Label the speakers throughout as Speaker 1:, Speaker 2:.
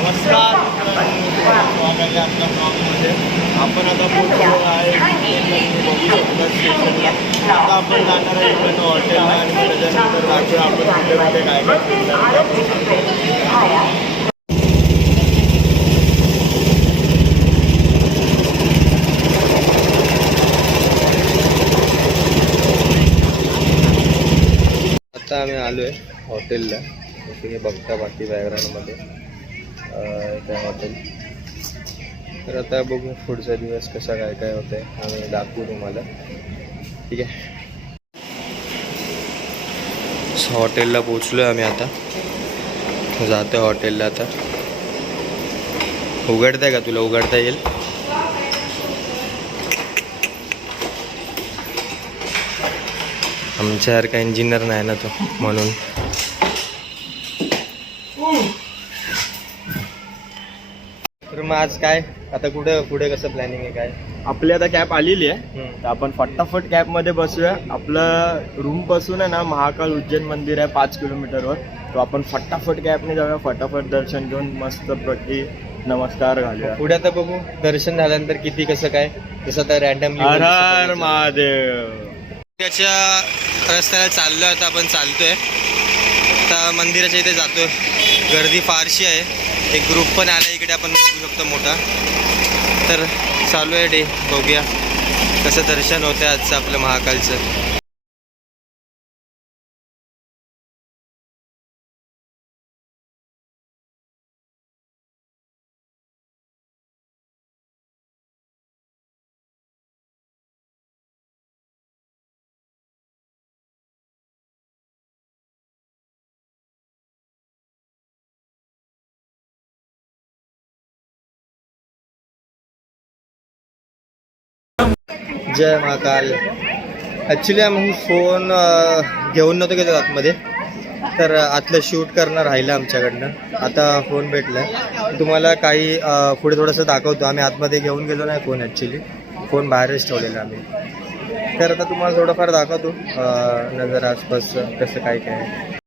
Speaker 1: नमस्कार स्वागत आपल्या ब्लॉगमध्ये आपण आता पोहोचलो आहे. बघू शकता स्टेशनला आता आपण जाणार आहे इकडनं हॉटेलला आणि त्याच्यानंतर दाखवूया आपण कुठे कुठे काय काय आता आम्ही आलो आहे हॉटेलला तुम्ही बघता बाकी बॅकग्राऊंडमध्ये त्या हॉटेल तर आता बघू पुढचा दिवस कसा काय काय होत आहे आम्ही दाखवू तुम्हाला. ठीक आहे. हॉटेलला पोचलो आहे आम्ही आता. जातो हॉटेलला आता. उघडताय का तुला? उघडता येईल? आमच्यासारखा इंजिनियर नाही ना तो म्हणून. मग आज काय? आता कुठे पुढे कसं प्लॅनिंग आहे काय?
Speaker 2: आपली आता कॅब आलेली आहे. तर आपण फटाफट कॅबमध्ये बसूया. आपलं रूमपासून आहे ना महाकाल उज्जैन मंदिर आहे पाच किलोमीटरवर तो आपण फटाफट कॅबने जाऊया. फटाफट दर्शन घेऊन मस्त प्रति नमस्कार घालूया.
Speaker 1: पुढे आता बघू. दर्शन झाल्यानंतर किती कसं काय? जसं तर रॅन्डम
Speaker 2: हर हर महादेव.
Speaker 1: त्याच्या रस्त्याला चाललो आता आपण चालतोय. आता मंदिराच्या इथे जातोय. गर्दी फारशी आहे. एक ग्रुप पण आला इकडे आपण बघू शकतो मोठा. तर चालू आहे डे बघूया. कसं दर्शन होतं आजचं आपलं महाकालचं. जय महाकाल. ॲक्च्युली आम्ही फोन घेऊन नव्हतो गेलो आतमध्ये. तर आतलं शूट करणं राहिलं आमच्याकडनं. आता फोन भेटला तुम्हाला काही पुढे थोडंसं दाखवतो. आम्ही आतमध्ये घेऊन गेलो नाही फोन ॲक्च्युली फोन बाहेरच ठेवलेला आम्ही. तर आता तुम्हाला थोडंफार दाखवतो नजर आसपास कसं काय काय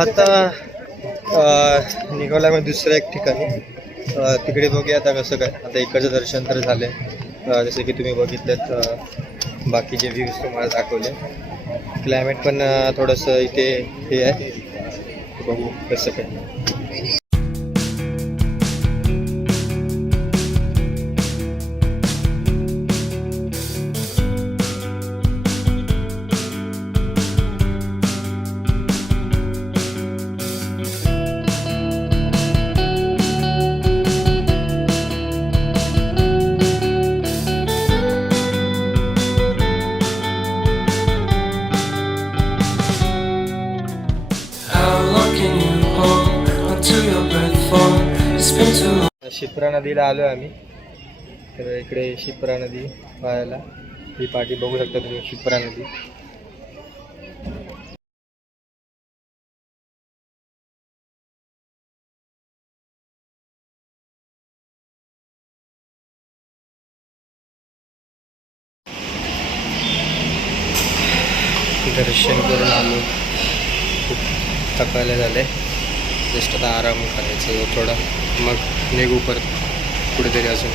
Speaker 1: आता निघाला मी दुसऱ्या एक ठिकाणी. तिकडे बघूया आता कसं काय. आता इकडचं दर्शन तर झाले जसं जसे की तुम्ही बघितलं बाकीचे व्ह्यूज तुम्हाला दाखवले. क्लायमेट पण थोडंसं इथे हे आहे. बघू कसं काय. शिप्रा नदीला आलो आम्ही. तर इकडे शिप्रा नदी पाहायला. ही पाठी बघू शकता तुम्ही शिप्रा नदी. दर्शन करून आलो खूप थकायला झाले. जस्ट आता आराम करायचं थोडा मग निघू परत कुठेतरी असून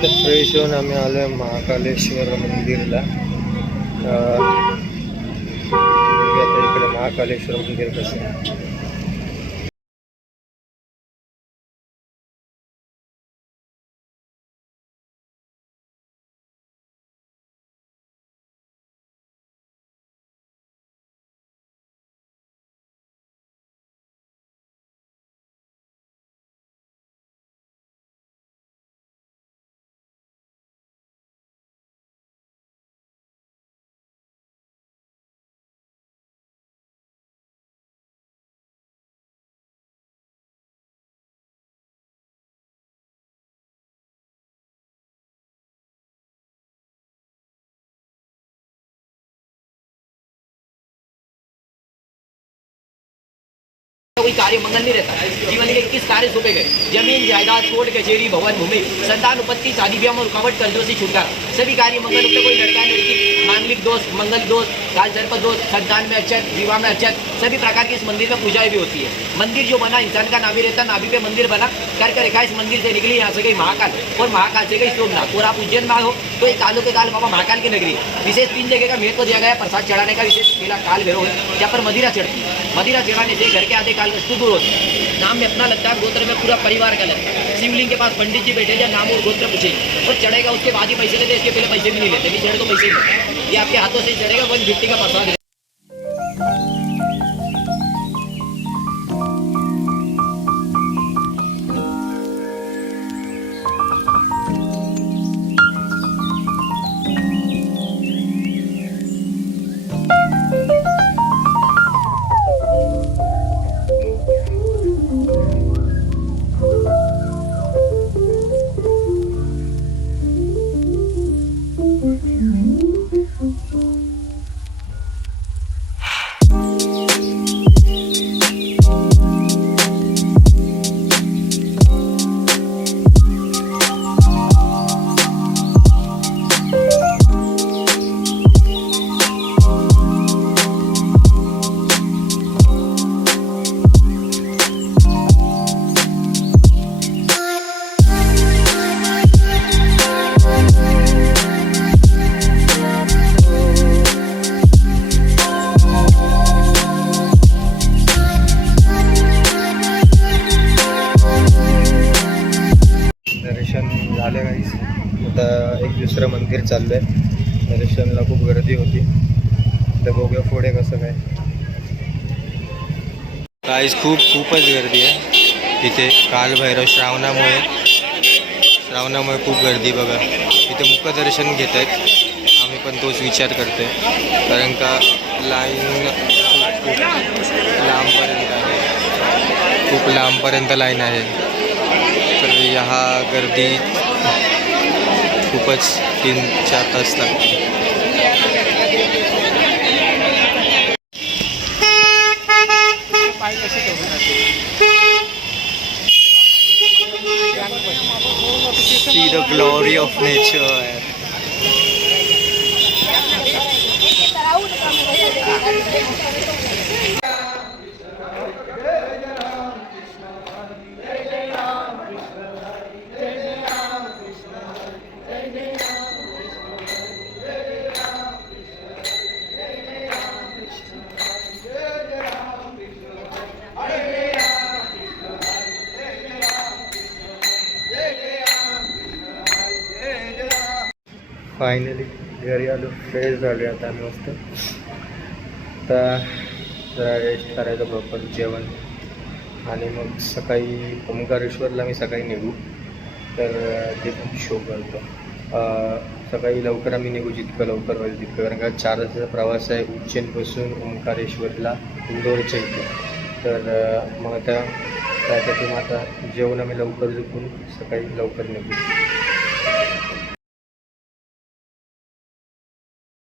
Speaker 1: फ्रेश होऊन आम्ही आलो आहे महाकालेश्वर मंदिरला. आता इकडे महाकालेश्वर मंदिर कसं
Speaker 3: कोई कार्य मंगल नहीं रहता। जीवन के इक्कीस कार्य सौंपे गए। जमीन जायदाद कोर्ट कचेरी भवन भूमि संतान उपत्ति शादी ब्याह में रुकावट कर्जों से छुटकारा। सभी कार्य मंगल कोई लड़का नहीं मांगलिक दोष मंगल दोष काल सर्प दोष संतान में अक्षत विवाह में अक्षत सभी प्रकार की इस मंदिर में पूजाएँ भी होती है। मंदिर जो बना, इंसान का नाभि रहता, नाभि पे मंदिर बना, कर कर रेखा इस मंदिर से निकली, यहाँ से गई महाकाल, और महाकाल से गई सोमनाथ, और आप उज्जैन में आओ तो एक कालों के काल बाबा महाकाल की नगरी। विशेष तीन जगह का महत्व दिया गया प्रसाद चढ़ाने का विशेष मेला काल भैरव है, जहाँ पर मदिरा चढ़ती है। मदिरा चढ़ाने से घर के आधे काल का दूर होता है नाम में अपना लगता है गोत्र में पूरा परिवार का लगता है। शिवलिंग के पास पंडित जी बैठे या नाम और गोत्र पूछेंगे और चढ़ेगा, उसके बाद ही पैसे लेते इसके पहले पैसे भी नहीं लेते भी चढ़े तो पैसे ही लेते ये आपके हाथों से चलेगा वन फिफ्टी का प्रसाद
Speaker 1: दुसरं मंदिर चाललं आहे दर्शनला खूप गर्दी होती. तर बघूया पुढे कसं काय. काहीच खूप खूपच गर्दी आहे. इथे कालभैरव श्रावणामुळे श्रावणामुळे खूप गर्दी बघा. इथे मुखदर्शन घेत आहेत आम्ही पण तोच विचार करतोय. कारण का लाईन खूप खूप लांबपर्यंत आहे. खूप लांबपर्यंत लाईन आहे. तर ह्या गर्दी खूपच तीन चार तास लागते See the glory of nature. Finally घरी आलो फ्रेश झालो आता आम्ही मस्त. आता जरा रेस्ट करायचं प्रॉपर जेवण. आणि मग सकाळी ओंकारेश्वरला मी सकाळी निघू. तर ते पण शो करतो. सकाळी लवकर आम्ही निघू जितकं लवकर होईल तितकं. कारण का चार तासाचा प्रवास आहे उज्जैनपासून ओंकारेश्वरला इंदोरच्या इथे तर मग आता त्यासाठी मग आता जेवण आम्ही लवकर झुकून सकाळी लवकर निघू.